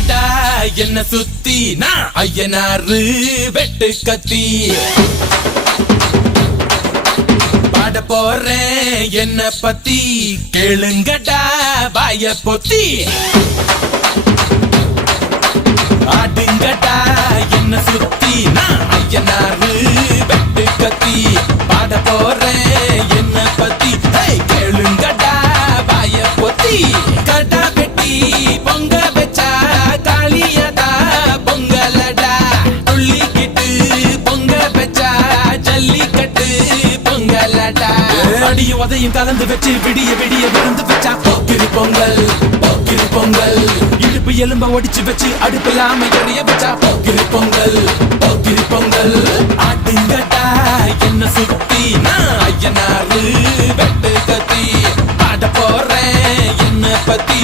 கேளுங்கடா என்ன சுத்தி? நான் ஐயனாரு வெட்டு கத்தி. பாட போறேன் என்ன பத்தி? கேளுங்கடா வாய பொத்தி. ஆடுங்கடா என்ன சுத்தி? நான் ஐயனாரு வெட்டு கத்தி. பாட போறேன் அடியும் உதையும் கலந்து வச்சு விடிய விடிய விருந்து வச்சா. போக்கிரி பொங்கல் போக்கிரி பொங்கல். இடுப்பு எலும்ப ஒடிச்சு வச்சு அடுப்பில்லாம எறிய வச்சா. போக்கிரி பொங்கல் போக்கிரி பொங்கல். ஆட்டுங்கட்டா என்ன சுத்தி நான் ஐயனாரு வெட்டு கத்தி பாட போறேன் என்ன பத்தி?